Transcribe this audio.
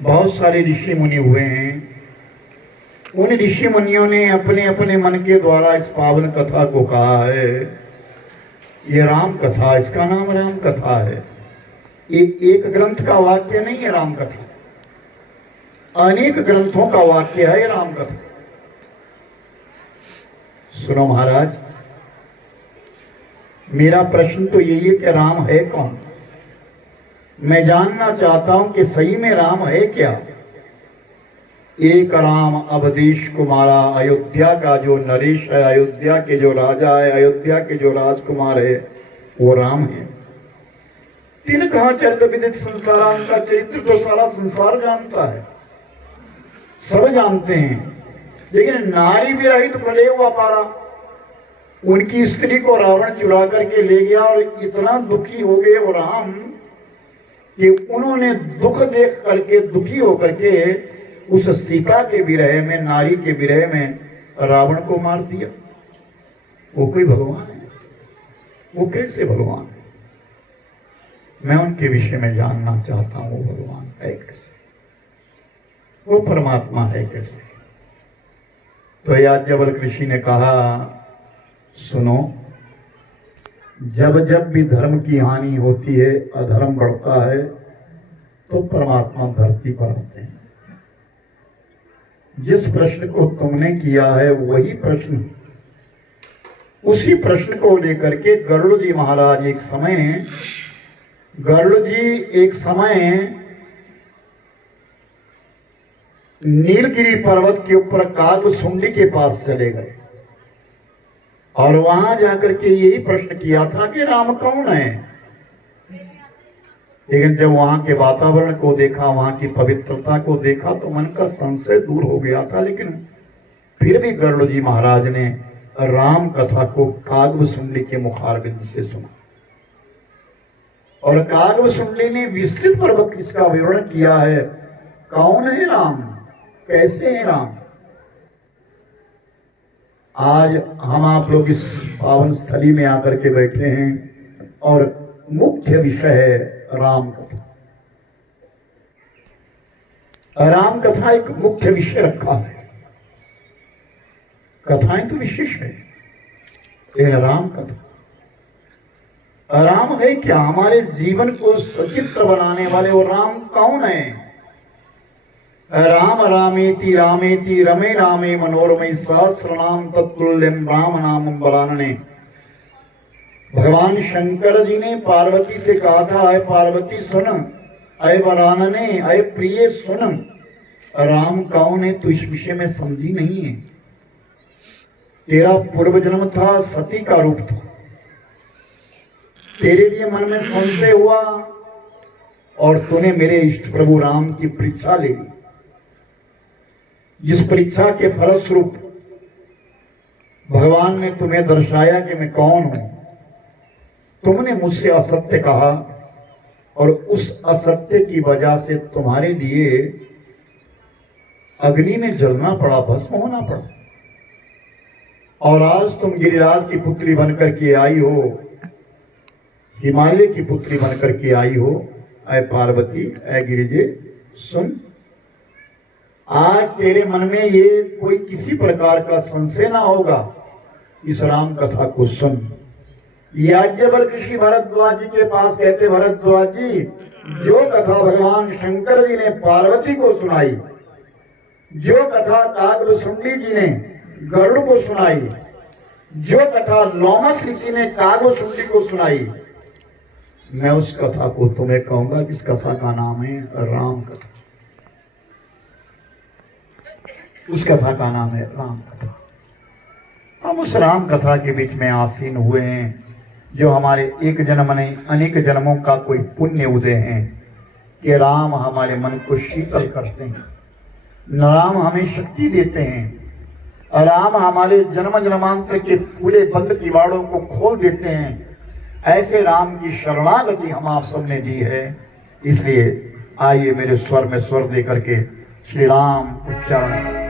बहुत सारे ऋषि मुनि हुए हैं। उन ऋषि मुनियों ने अपने अपने मन के द्वारा इस पावन कथा को कहा है ये राम कथा, इसका नाम राम कथा है। ये एक ग्रंथ का वाक्य नहीं है राम कथा, अनेक ग्रंथों का वाक्य है राम कथा। सुनो महाराज, मेरा प्रश्न तो यही है कि राम है कौन। मैं जानना चाहता हूं कि सही में राम है क्या। एक राम अवधेश कुमारा, अयोध्या का जो नरेश है, अयोध्या के जो राजा है, अयोध्या के जो राजकुमार है, वो राम है। तीन कहा चरित विदित संसार, का चरित्र तो सारा संसार जानता है, सब जानते हैं। लेकिन नारी विरहित भले हुआ पारा, उनकी स्त्री को रावण चुरा करके ले गया और इतना दुखी हो गए वो राम कि उन्होंने दुख देख करके, दुखी होकर के उस सीता के विरह में, नारी के विरह में रावण को मार दिया। वो कोई भगवान है? वो कैसे भगवान है? मैं उनके विषय में जानना चाहता हूं। वो भगवान है कैसे, वो परमात्मा है कैसे। तो याज्ञवल्क्य ऋषि ने कहा, सुनो, जब जब भी धर्म की हानि होती है, अधर्म बढ़ता है, तो परमात्मा धरती पर आते हैं। जिस प्रश्न को तुमने किया है वही प्रश्न, उसी प्रश्न को लेकर के गरुड़ जी महाराज एक समय नीलगिरी पर्वत के ऊपर कागभुसुंडी के पास चले गए और वहां जाकर के यही प्रश्न किया था कि राम कौन है। लेकिन जब वहां के वातावरण को देखा, वहां की पवित्रता को देखा, तो मन का संशय दूर हो गया था। लेकिन फिर भी गरुड़ जी महाराज ने राम कथा को कागभुसुंडी के मुखारबिंद से सुना और कागभुसुंडी ने विस्तृत पूर्वक इसका विवरण किया है। कौन है राम, कैसे है राम। आज हम आप लोग इस पावन स्थली में आकर के बैठे हैं और मुख्य विषय है राम कथा। राम कथा एक मुख्य विषय रखा है। कथाएं तो विशेष है, लेकिन राम कथा, राम है क्या, हमारे जीवन को सचित्र बनाने वाले वो राम कौन है। राम रामेति रामेति रमे रामे मनोरमे सहस्रनाम तत्तुल्यम राम नामम वरानने। भगवान शंकर जी ने पार्वती से कहा था, अय पार्वती सुन, अय वरानने, अय प्रिय सुन, राम कौन है तू इस विषय में समझी नहीं है। तेरा पूर्व जन्म था, सती का रूप था, तेरे लिए मन में संशय हुआ और तूने मेरे इष्ट प्रभु राम की परीक्षा ले ली। जिस परीक्षा के फलस्वरूप भगवान ने तुम्हें दर्शाया कि मैं कौन हूं। तुमने मुझसे असत्य कहा और उस असत्य की वजह से तुम्हारे लिए अग्नि में जलना पड़ा, भस्म होना पड़ा। और आज तुम गिरिराज की पुत्री बनकर के आई हो, हिमालय की पुत्री बनकर के आई हो। ऐ पार्वती, ऐ गिरिजे सुन, आज तेरे मन में ये कोई किसी प्रकार का संशय ना होगा। इस राम कथा को सुन। याज्ञवल्क्य ऋषि भरद्वाज जी के पास कहते, भरद्वाज जी, जो कथा भगवान शंकर जी ने पार्वती को सुनाई, जो कथा कागभुसुंडी जी ने गरुड़ को सुनाई, जो कथा लोमस ऋषि ने कागभुसुंडी को सुनाई, मैं उस कथा को तुम्हें कहूंगा जिस कथा का नाम है राम कथा। उस कथा का नाम है राम कथा। हम उस राम कथा के बीच में आसीन हुए हैं, जो हमारे एक जन्म नहीं अनेक जन्मों का कोई पुण्य उदय है कि राम हमारे मन को शीतल करते हैं, राम हमें शक्ति देते हैं, राम हमारे जन्म जन्मांतर के पूरे बंद किवाड़ों को खोल देते हैं। ऐसे राम की शरणागति हम आप सबने दी है। इसलिए आइए मेरे स्वर में स्वर दे करके श्री राम उच्चारण